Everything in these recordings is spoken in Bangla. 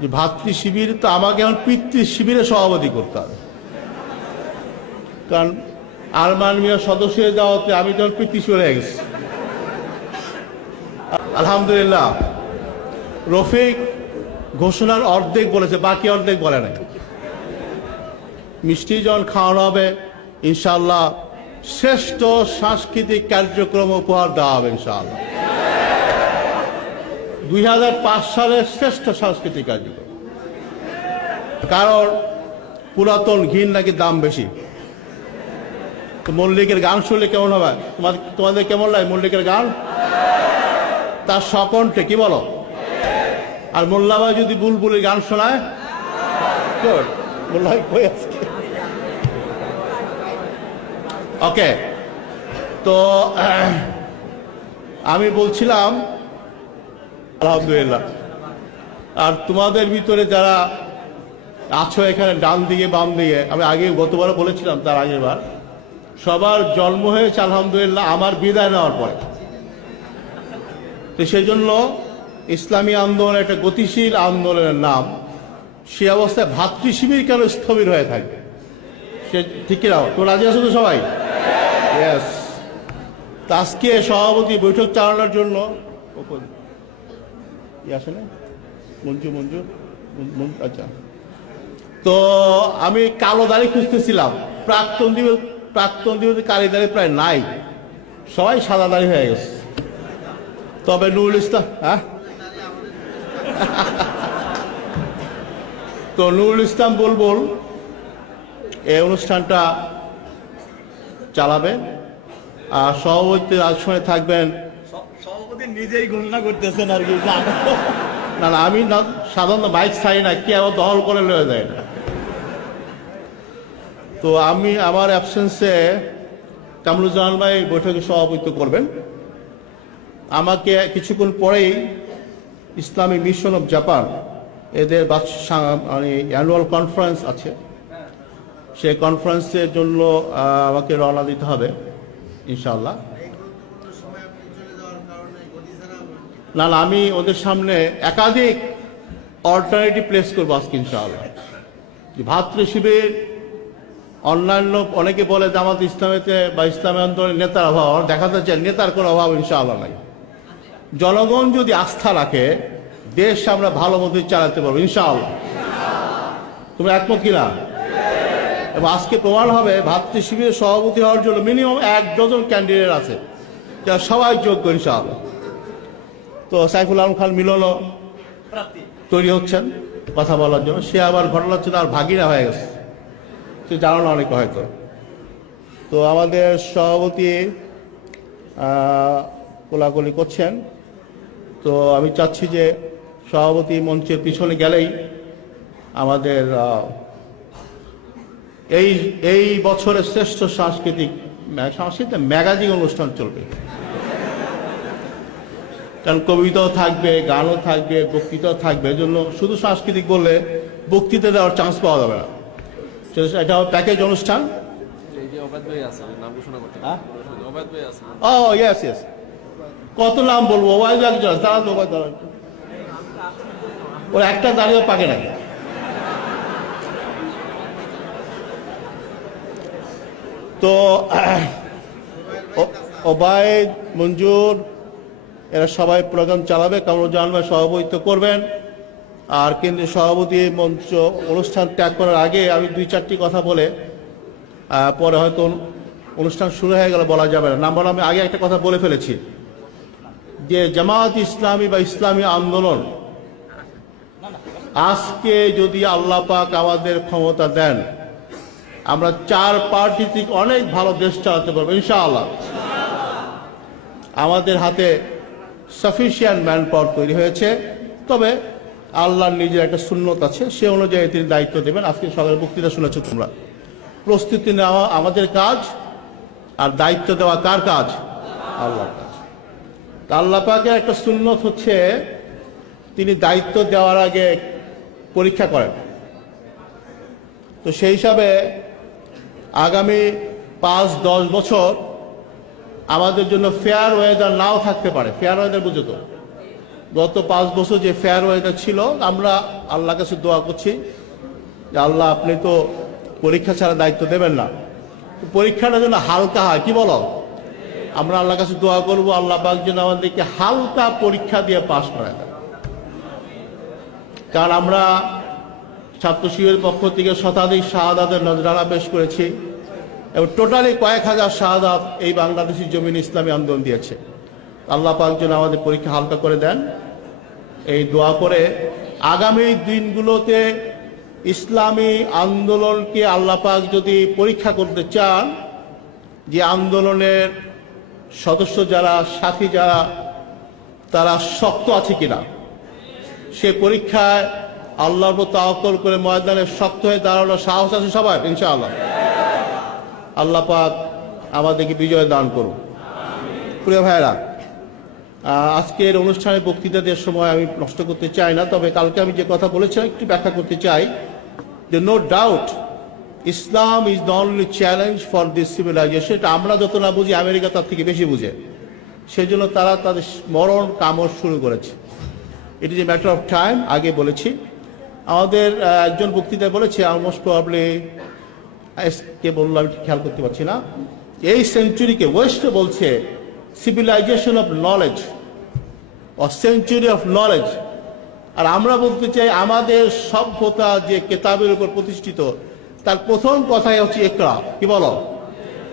যে ভাতৃ শিবির তো আমাকে এখন পিতৃ শিবিরে সভাপতি করতে হবে, কারণ আরমান মিয়ার সদস্যের যাওয়াতে আমি তখন পিতৃ শিবির হয়ে গেছি। আলহামদুলিল্লাহ, রফিক ঘোষণার অর্ধেক বলেছে, বাকি অর্ধেক বলে নাই। মিষ্টি যখন খাওয়ানো হবে ইনশাআল্লাহ শ্রেষ্ঠ সাংস্কৃতিক কার্যক্রম উপহার দেওয়া হবে ইনশাআল্লাহ। 2005 সালের শ্রেষ্ঠ সাংস্কৃতিক কার্যক্রম। কারণ পুরাতন ঘির নাকি দাম বেশি। তো মল্লিকের গান শুনলে কেমন হবে? তোমাদের কেমন লাগে মল্লিকের গান? তার সকণ্ঠে কি বলো? আর মোল্লা ভাই যদি বুলবুলের গান শোনায়, মোল্লা ভাই কই আজকে? ওকে, তো আমি বলছিলাম আলহামদুলিল্লাহ। আর তোমাদের ভিতরে যারা আছো এখানে ডান দিকে বাম দিকে, আমি আগে গতবার বলেছিলাম, তার আগের বার সবার জন্ম হয়েছে আলহামদুলিল্লাহ আমার বিদায় নেওয়ার পরে। তো সেই জন্য ইসলামী আন্দোলন একটা গতিশীল আন্দোলনের নাম। সে অবস্থায় ভাতৃ শিবির কেন স্থবির হয়ে থাকবে? সে ঠিক রাও, তো রাজি আছো তো সবাই? ইয়েস। তো আজকে সভাপতি বৈঠক চালানোর জন্য আসলে মঞ্জু আচ্ছা, তো আমি কালো দাড়ি খুঁজতেছিলাম। প্রাক্তন দিবস কালি দাড়ি প্রায় নাই, সবাই সাদা দাড়ি হয়ে গেছে। তবে নুরুল ইসলাম, হ্যাঁ, তো নুরুল ইসলাম বুলবুল এই অনুষ্ঠানটা চালাবেন। আর সভাপতি আসনে থাকবেন, সভাপতি নিজেই ঘোষণা করতেছেন আর কি। না না, আমি না সাধারণত বাইক ছাড়ি না, কি আবার দখল করে লয়ে যায় না। তো আমি আমার অ্যাবসেন্সে কামরুজ্জামান ভাই বৈঠকে সভাপতিত্ব করবেন। আমাকে কিছুক্ষণ পরেই ইসলামী মিশন অফ জাপান এদের মানে অ্যানুয়াল কনফারেন্স আছে, সেই কনফারেন্সের জন্য আমাকে রওনা দিতে হবে ইনশাআল্লাহ। না না, আমি ওদের সামনে একাধিক অল্টারনেটিভ প্লেস করবো আজকে ইনশাআল্লাহ। ভাতৃ শিবির অন্যান্য অনেকে বলে জামাত ইসলামেতে বা ইসলামী আন্দোলনের নেতার অভাব, দেখাতে চাই নেতার কোনো অভাব ইনশাআল্লাহ নাই। জনগণ যদি আস্থা রাখে দেশ আমরা ভালো মতোই চালাতে পারবো ইনশাআল্লাহ। তোমরা একমত কিনা? এবং আজকে প্রমাণ হবে ভাতৃ শিবিরের সভাপতি হওয়ার জন্য মিনিমাম 1 ডজন ক্যান্ডিডেট আছে, যারা সবাই যোগ্য ইনশাআল্লাহ। তো সাইফুল আলম খান মিলনও তৈরি হচ্ছেন কথা বলার জন্য। সে আবার ঘটনা হচ্ছে তার ভাগিনা হয়ে গেছে, সে জানো না অনেকে হয়তো। তো আমাদের সভাপতি কোলাকুলি করছেন। তো আমি চাচ্ছি যে সভাপতি মঞ্চের পিছনে গেলেই আমাদের এই বছরের শ্রেষ্ঠ সাংস্কৃতিক ম্যাগাজিন অনুষ্ঠান চলবে। কারণ কবিতাও থাকবে, গানও থাকবে, বক্তৃতাও থাকবে। এই জন্য শুধু সাংস্কৃতিক বললে বক্তৃতা দেওয়ার চান্স পাওয়া যাবে না। এটা প্যাকেজ অনুষ্ঠান। ও ইয়েস ইয়েস, কত নাম বলবো? ওবায়দুল একজন, তারা তো ওর একটা দাঁড়িয়েও পাকে না। তো ওবায়দ, মঞ্জুর এরা সবাই প্রোগ্রাম চালাবে। কামরুজ্জামান ভাই সভাপতিত্ব করবেন। আর কেন্দ্রীয় সভাপতি মঞ্চ অনুষ্ঠান ত্যাগ করার আগে আমি 2-4টি কথা বলে পরে হয়তো অনুষ্ঠান শুরু হয়ে গেলে বলা যাবে না। নাম্বার আমি আগে একটা কথা বলে ফেলেছি যে জামাত ইসলামী বা ইসলামী আন্দোলন আজকে যদি আল্লাহ পাক আমাদের ক্ষমতা দেন, আমরা 4 পার্টি থেকে অনেক ভালো দেশ চালাতে পারবো ইনশাআল্লাহ। আমাদের হাতে সাফিসিয়েন্ট ম্যান পাওয়ার তৈরি হয়েছে। তবে আল্লাহর নিজের একটা সুন্নত আছে, সে অনুযায়ী তিনি দায়িত্ব দেবেন। আজকে সকালে বক্তৃতা শুনেছ তোমরা। প্রস্তুতি নেওয়া আমাদের কাজ, আর দায়িত্ব দেওয়া কার কাজ? আল্লাহর কাজ। আল্লাহ পাকের একটা সুন্নত হচ্ছে তিনি দায়িত্ব দেওয়ার আগে পরীক্ষা করেন। তো সেই হিসাবে আগামী 5-10 বছর আমাদের জন্য ফেয়ার ওয়েদার নাও থাকতে পারে। ফেয়ার ওয়েদার বুঝো তো? গত 5 বছর যে ফেয়ারওয়েলটা ছিল, আমরা আল্লাহর কাছে দোয়া করছি যে আল্লাহ আপনি তো পরীক্ষা ছাড়া দায়িত্ব দেবেন না, পরীক্ষাটা যেন হালকা হয়। কি বলো? আমরা আল্লাহর কাছে দোয়া করব আল্লাহ পাক যেন আমাদেরকে হালকা পরীক্ষা দিয়ে পাস করায় দেন। কারণ আমরা ছাত্র শিবিরের পক্ষ থেকে শতাধিক শাহাদাতের নজরানা পেশ করেছি এবং টোটালি কয়েক হাজার শাহাদাত এই বাংলাদেশের জমিন ইসলামী আন্দোলন দিয়েছে। আল্লাহ পাক যেন আমাদের পরীক্ষা হালকা করে দেন এই দোয়া করে আগামী দিনগুলোতে ইসলামী আন্দোলনকে আল্লাহ পাক যদি পরীক্ষা করতে চান, যে আন্দোলনের সদস্য যারা, সাথী যারা, তারা শক্ত আছে কিনা, সে পরীক্ষায় আল্লাহর উপর তাওয়াক্কুল করে ময়দানে শক্ত হয়ে দাঁড়ানোর সাহস আছে সবাই ইনশাআল্লাহ। আল্লাহ পাক আমাদেরকে বিজয় দান করুন। প্রিয় ভাইরা, আজকের অনুষ্ঠানে বক্তৃতা দেওয়ার সময় আমি নষ্ট করতে চাই না, তবে কালকে আমি যে কথা বলেছিলাম একটু ব্যাখ্যা করতে চাই যে no doubt Islam is the only challenge for this civilization. এটা আমরা যত না বুঝি আমেরিকা তার থেকে বেশি বুঝে, সেই জন্য তারা তাদের মরণ কামড় শুরু করেছে। It is a matter of time. আগে বলেছি, আমাদের একজন বক্তৃতায় বলেছে, অলমোস্ট প্রবাবলি কে বললো আমি খেয়াল করতে পারছি না, এই সেঞ্চুরিকে ওয়েস্টে বলছে সিভিলাইজেশন অফ নলেজ ও সেঞ্চুরি অফ নলেজ। আর আমরা বলতে চাই আমাদের সভ্যতা যে কেতাবের উপর প্রতিষ্ঠিত, তার প্রথম কথাই হচ্ছে ইকরা। কি বলো?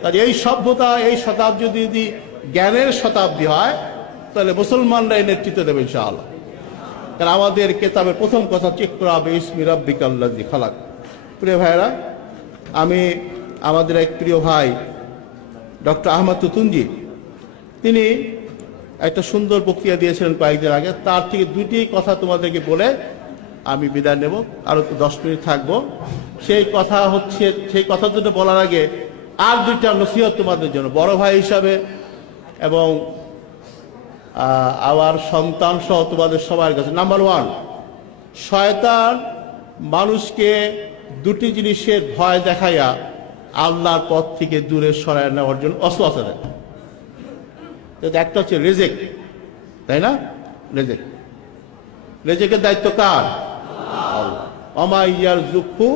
তার এই সভ্যতা, এই শতাব্দী যদি জ্ঞানের শতাব্দী হয়, তাহলে মুসলমানরা এই নেতৃত্ব দেবে ইনশাআল্লাহ। কারণ আমাদের কেতাবের প্রথম কথা হচ্ছে ইকরা বিইসমি রাব্বিকাল্লাযী খালাক। প্রিয় ভাইরা, আমি আমাদের এক প্রিয় ভাই ডক্টর আহমদ তুতুনজি, তিনি একটা সুন্দর বক্তৃতা দিয়েছিলেন কয়েকদিন আগে। তার থেকে দুটি কথা তোমাদেরকে বলে আমি বিদায় নেব, আরো 10 মিনিট থাকবো। সেই কথা হচ্ছে, সেই কথা দুটো বলার আগে আর দুইটা নসিহত তোমাদের জন্য বড় ভাই হিসাবে এবং আমার সন্তান সহ তোমাদের সবার কাছে। নাম্বার 1, শয়তান মানুষকে দুটি জিনিসের ভয় দেখাইয়া আল্লাহর পথ থেকে দূরে সরায় নেওয়ার জন্য ওয়াসওয়াসা দেয়। একটা হচ্ছে রিজিক, তাই না? রিজিকের দায়িত্ব কার? আল্লাহ। ওমা ইয়ারযুকহু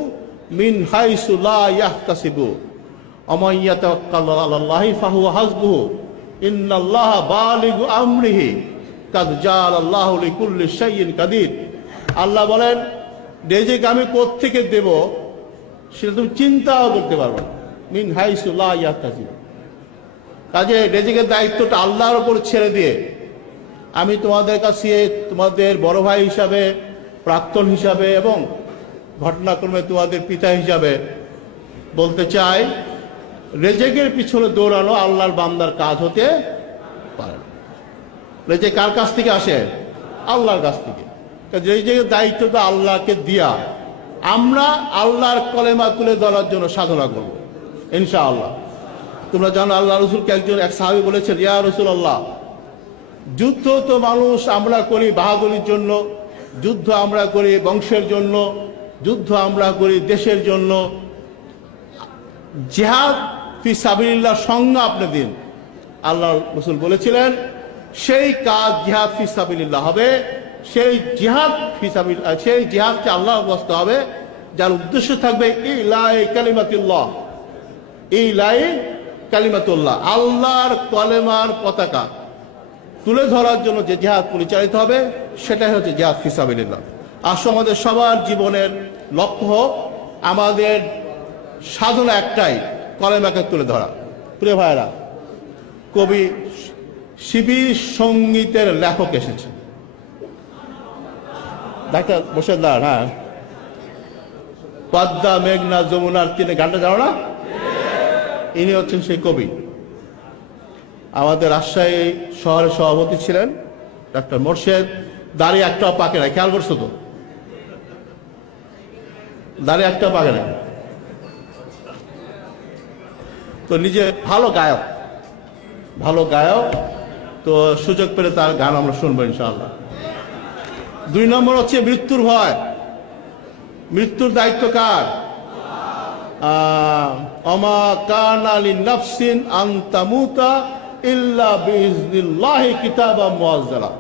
মিন হাইসু লা ইয়াহতাসিবু ওমা ইয়াতাওয়াক্কালু আলাল্লাহি ফাহুয়া হাসবুহু ইন্নাল্লাহা বালিগু আমরিহি কাদ জাআলাল্লাহু লিকুল্লি শাইইন কাদির। আল্লাহ বলেন, রিজিক আমি কোত্থেকে দেব সেটা তুমি চিন্তাও করতে পারবে না। মিন হাইসু লা ইয়াহতাসিবু, কাজে রিজিকের দায়িত্বটা আল্লাহর উপর ছেড়ে দিয়ে আমি তোমাদের কাছে, তোমাদের বড় ভাই হিসাবে, প্রাক্তন হিসাবে এবং ঘটনাক্রমে তোমাদের পিতা হিসাবে বলতে চাই, রিজিকের পিছনে দৌড়ানো আল্লাহর বান্দার কাজ হতে পারে না। রিজিক কার কাছ থেকে আসে? আল্লাহর কাছ থেকে। রিজিকের দায়িত্বটা আল্লাহকে দিয়া আমরা আল্লাহর কলেমা তুলে ধরার জন্য সাধনা করব ইনশাআল্লাহ। তোমরা জানো, আল্লাহ রসুলকে এক সাহাবী বলেছেন, ইয়া রাসূলুল্লাহ, যুদ্ধ তো মানুষ আমরা করি বাহাদুরির জন্য, যুদ্ধ আমরা করি বংশের জন্য, যুদ্ধ আমরা করি দেশের জন্য, জিহাদ ফি সাবিলিল্লাহ সংজ্ঞা আপনি দিন। আল্লাহ রসুল বলেছিলেন, সেই কাজ জিহাদ ফি সাবিলিল্লাহ হবে, সেই জিহাদ ফি সাবিলিল্লাহ, সেই জিহাদকে আল্লাহর রাস্তায় হবে, যার উদ্দেশ্য থাকবে ইলাই কালিমাতুল্লাহ, ইলাই কালিমাতুল্লাহ, আল্লাহর কলেমার পতাকা তুলে ধরার জন্য যে জিহাদ পরিচালিত হবে সেটাই হচ্ছে জিহাদ ফি সাবিলিল্লাহ। আসলে আমাদের সবার জীবনের লক্ষ্য হোক, আমাদের সাধনা একটাই, কলেমাকে তুলে ধরা। প্রিয় ভাইরা, কবি শিবির সঙ্গীতের লেখক এসেছে, ডাক্তার বসে দাঁড়ান। হ্যাঁ, পদ্মা মেঘনা যমুনার তীরে গানটা জানো না? ইনি হচ্ছেন সেই কবি। আমাদের রাজশাহী শহরের সভাপতি ছিলেন ডক্টর মোর্শেদ। দাঁড়িয়ে একটাও পাকে না, খেয়াল করছো তো? দাঁড়িয়ে একটাও পাকে না। তো নিজে ভালো গায়ক, তো সুযোগ পেলে তার গান আমরা শুনবো ইনশাআল্লাহ। 2 নম্বর হচ্ছে মৃত্যুর ভয়। মৃত্যুর দায়িত্ব কার? ওমা কানা লিনাফসিন আন তামুতা ইল্লা বিইজনিল্লাহি কিতাবাম মুআজ্জালা।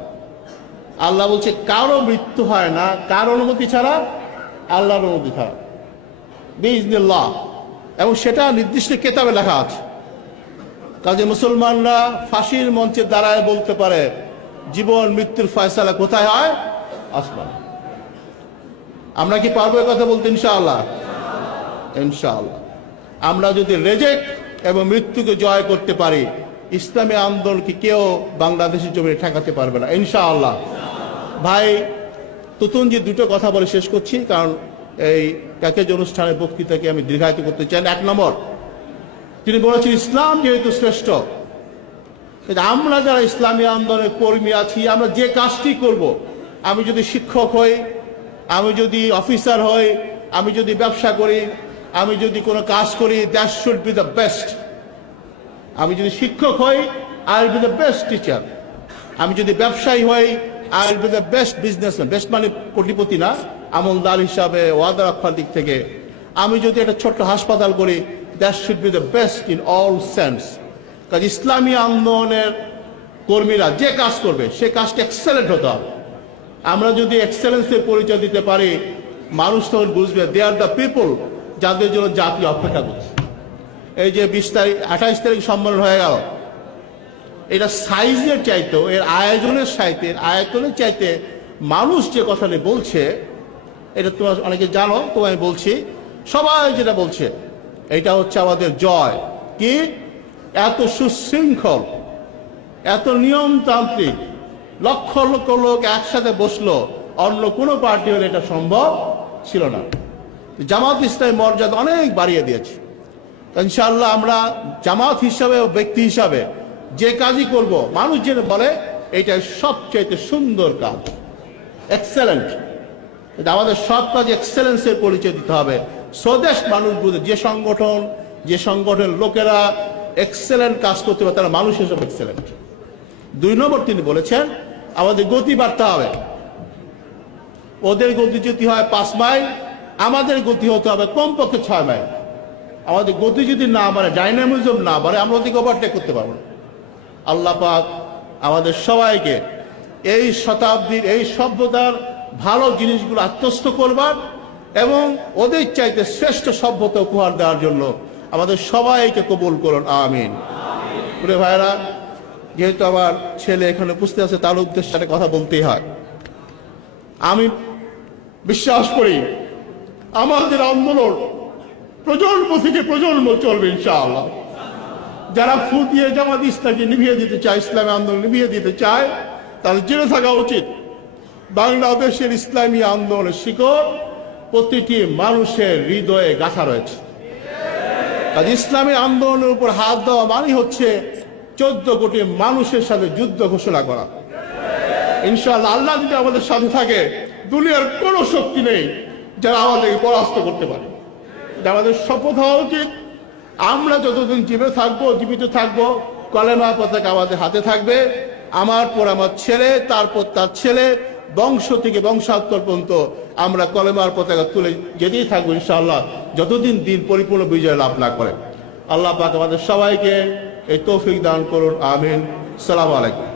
আল্লাহ বলছে কারো মৃত্যু হয় না কারো অনুমতি ছাড়া, আল্লাহর অনুমতি ছাড়া, বিইজনিল্লাহ। এবং সেটা নির্দিষ্ট কেতাবে লেখা আছে। কাজে মুসলমানরা ফাঁসির মঞ্চে দাঁড়ায় বলতে পারে জীবন মৃত্যুর ফয়সালা কোথায় হয়? আসমানে। আমরা কি পারবো এ কথা বলতে? ইনশাআল্লাহ, ইনশাআল্লাহ। আমরা যদি রেজেক্ট এবং মৃত্যুকে জয় করতে পারি, ইসলামী আন্দোলনকে কেউ বাংলাদেশের জমিনে ঠেকাতে পারবে না, ইনশাআল্লাহ। ভাই তুতুনজি দুটো কথা বলে শেষ করছি, কারণ এই প্যাকেজ অনুষ্ঠানের বক্তৃতাকে আমি দীর্ঘায়িত করতে চাই না। 1 নম্বর, তিনি বলেছেন ইসলাম যেহেতু শ্রেষ্ঠ, আমরা যারা ইসলামী আন্দোলনের কর্মী আছি, আমরা যে কাজটি করব, আমি যদি শিক্ষক হই, আমি যদি অফিসার হই, আমি যদি ব্যবসা করি, আমি যদি কোনো কাজ করি, that should be the best. আমি যদি শিক্ষক হই, I will be the best teacher. আমি যদি ব্যবসায়ী হই, I will be the best businessman. Best মানে কোটিপতি না, আমলদার হিসাবে, ওয়াদা রক্ষার দিক থেকে। আমি যদি একটা ছোট্ট হাসপাতাল করি, that should be the best in all sense. কাজে ইসলামী আন্দোলনের কর্মীরা যে কাজ করবে সে কাজটা এক্সেলেন্ট হতে হবে। আমরা যদি এক্সেলেন্সের পরিচয় দিতে পারি, মানুষ তখন বুঝবে দে আর দ্য পিপল যাদের জন্য জাতি অপেক্ষা করছে। এই যে 20 তারিখ 28 তারিখ সম্মেলন হয়ে গেল, এটা সাইজের চাইতেও, এর আয়োজনের সাইতে, আয়তনের চাইতে মানুষ যে কথাটা বলছে, এটা তোমরা অনেকে জানো, তো আমি বলছি, সবাই যেটা বলছে এটা হচ্ছে আমাদের জয়। কি এত সুশৃঙ্খল, এত নিয়মতান্ত্রিক, লক্ষ লক্ষ লোক একসাথে বসলো, অন্য কোনো পার্টি হলে এটা সম্ভব ছিল না। জামাত ইসলামী মর্যাদা অনেক বাড়িয়ে দিয়েছে। ইনশাআল্লাহ আমরা জামাত হিসাবে ও ব্যক্তি হিসাবে যে কাজই করব, মানুষ যেন বলে এটা সবচেয়ে সুন্দর কাজ, এক্সেলেন্ট। আমাদের সব কাজ এক্সেলেন্সের পরিচয় দিতে হবে। স্বদেশ মানুষ বুঝে, যে সংগঠনের লোকেরা এক্সেলেন্ট কাজ করতে পারে তারা মানুষ হিসেবে এক্সেলেন্ট। 2 নম্বর তিনি বলেছেন আমাদের গতি বাড়তে হবে। ওদের গতি যদি হয় 5 মাইল, আমাদের গতি হতে হবে কমপক্ষে 6 মাইল। আমাদের গতি যদি না বাড়ে, ডাইনামিজম না বাড়ে, আমরা ওদিকে ওভারটেক করতে পারবো না। আল্লাহ পাক আমাদের সবাইকে এই শতাব্দীর, এই সভ্যতার ভালো জিনিসগুলো আত্মস্থ করবার এবং ওদের চাইতে শ্রেষ্ঠ সভ্যতা উপহার দেওয়ার জন্য আমাদের সবাইকে কবুল করুন, আমিন। প্রিয় ভাইরা, যেহেতু আমার ছেলে এখানে উপস্থিত আছে, তার উদ্দেশ্যে একটা কথা বলতেই হয়। আমি বিশ্বাস করি আমাদের আন্দোলন প্রজন্ম থেকে প্রজন্ম চলবে ইনশাআল্লাহ। যারা ফুট দিয়ে জামাত ইসলামকে নিভিয়ে দিতে চায়, ইসলামী আন্দোলন নিভিয়ে দিতে চায়, তাহলে জেনে থাকা উচিত বাংলাদেশের ইসলামী আন্দোলনের শিকড় প্রতিটি মানুষের হৃদয়ে গাঁথা রয়েছে। কাজ ইসলামী আন্দোলনের উপর হাত দেওয়া মানে হচ্ছে 14 কোটি মানুষের সাথে যুদ্ধ ঘোষণা করা। ইনশাআল্লাহ আল্লাহ যদি আমাদের সাথে থাকে, দুনিয়ার কোনো শক্তি নেই যারা আমাদেরকে পরাস্ত করতে পারে। আমাদের শপথ হওয়া উচিত, আমরা যতদিন জীবিত থাকবো, কলেমা পতাকা আমাদের হাতে থাকবে। আমার পর আমার ছেলে, তারপর তার ছেলে, বংশ থেকে বংশান্তর পর্যন্ত আমরা কলেমার পতাকা তুলে যেতেই থাকবো ইনশাআল্লাহ, যতদিন দিন পরিপূর্ণ বিজয় লাভ না করে। আল্লাহ পাক আমাদের সবাইকে এই তৌফিক দান করুন, আমিন। আসসালামু আলাইকুম।